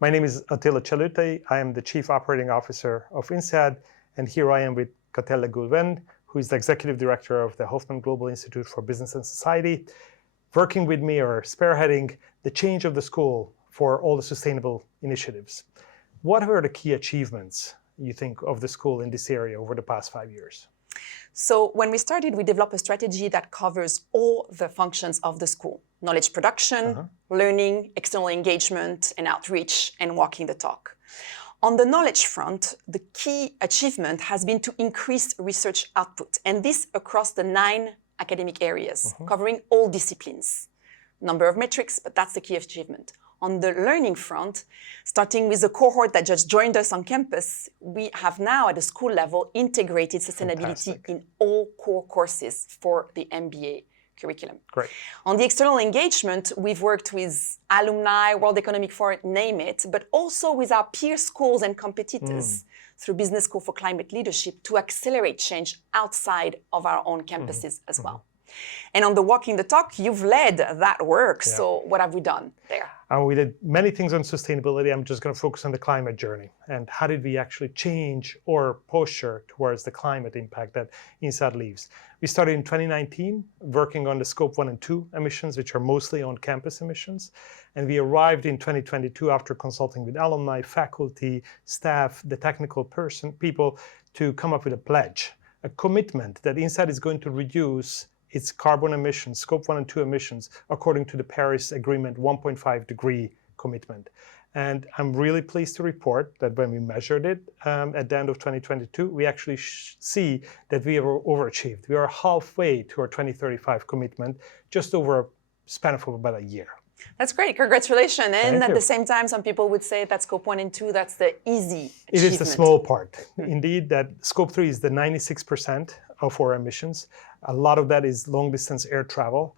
My name is Attila Cselotei. I am the Chief Operating Officer of INSEAD, and here I am with Katell Goulven, who is the Executive Director of the Hoffman Global Institute for Business and Society, working with me or spearheading the change of the school for all the sustainable initiatives. What were the key achievements, you think, of the school in this area over the past 5 years? So when we started, we developed a strategy that covers all the functions of the school: knowledge production, learning, external engagement, and outreach, and walking the talk. On the knowledge front, the key achievement has been to increase research output, and this across the 9 academic areas, covering all disciplines. Number of metrics, but that's the key achievement. On the learning front, starting with the cohort that just joined us on campus, we have now at the school level integrated sustainability in all core courses for the MBA curriculum. Great. On the external engagement, we've worked with alumni, World Economic Forum, name it, but also with our peer schools and competitors through Business School for Climate Leadership to accelerate change outside of our own campuses as well. And on the walking the talk, you've led that work. Yeah. So what have we done there? We did many things on sustainability. I'm just going to focus on the climate journey and how did we actually change our posture towards the climate impact that INSEAD leaves. We started in 2019 working on the scope 1 and 2 emissions, which are mostly on-campus emissions. And we arrived in 2022 after consulting with alumni, faculty, staff, the technical people to come up with a pledge, a commitment that INSEAD is going to reduce its carbon emissions, scope 1 and 2 emissions, according to the Paris Agreement 1.5 degree commitment. And I'm really pleased to report that when we measured it at the end of 2022, we actually see that we have overachieved. We are halfway to our 2035 commitment, just over a span of about a year. That's great. Congratulations. And Thank at you. the same time, some people would say that scope 1 and 2, that's the easy achievement. It is the small part. Indeed, that scope 3 is the 96% of our emissions. A lot of that is long-distance air travel.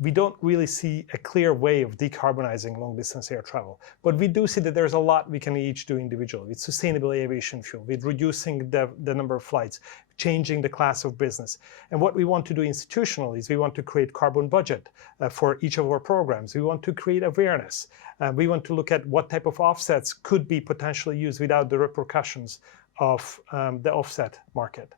We don't really see a clear way of decarbonizing long-distance air travel. But we do see that there's a lot we can each do individually with sustainable aviation fuel, with reducing the number of flights, changing the class of business. And what we want to do institutionally is we want to create carbon budget for each of our programs. We want to create awareness. We want to look at what type of offsets could be potentially used without the repercussions of the offset market.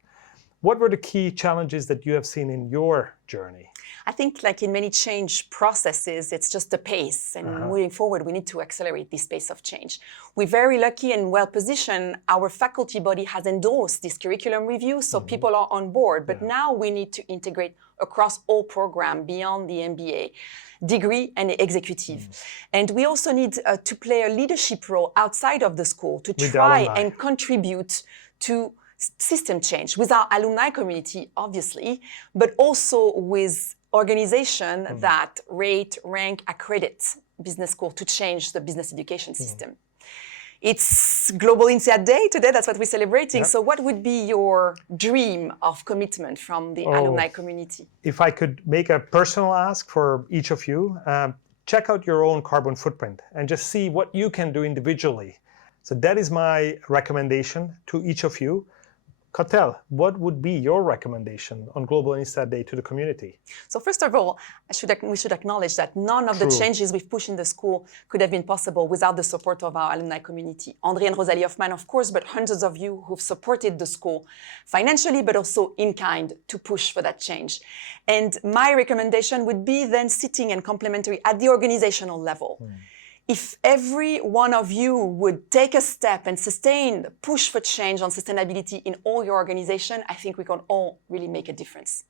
What were the key challenges that you have seen in your journey? I think like in many change processes, it's just the pace. And moving forward, we need to accelerate this pace of change. We're very lucky and well positioned. Our faculty body has endorsed this curriculum review, so people are on board. But now we need to integrate across all programs beyond the MBA degree and executive. And we also need to play a leadership role outside of the school to try and contribute to system change with our alumni community, obviously, but also with organizations that rate, rank, accredit business school to change the business education system. It's Global INSEAD Day today, that's what we're celebrating. So what would be your dream of commitment from the alumni community? If I could make a personal ask for each of you, check out your own carbon footprint and just see what you can do individually. So that is my recommendation to each of you. Katell, what would be your recommendation on Global INSEAD Day to the community? So first of all, we should acknowledge that none of the changes we've pushed in the school could have been possible without the support of our alumni community. Andre and Rosalie Hoffman, of course, but hundreds of you who've supported the school financially, but also in kind to push for that change. And my recommendation would be then sitting and complementary at the organizational level. If every one of you would take a step and sustain the push for change on sustainability in all your organization, I think we can all really make a difference.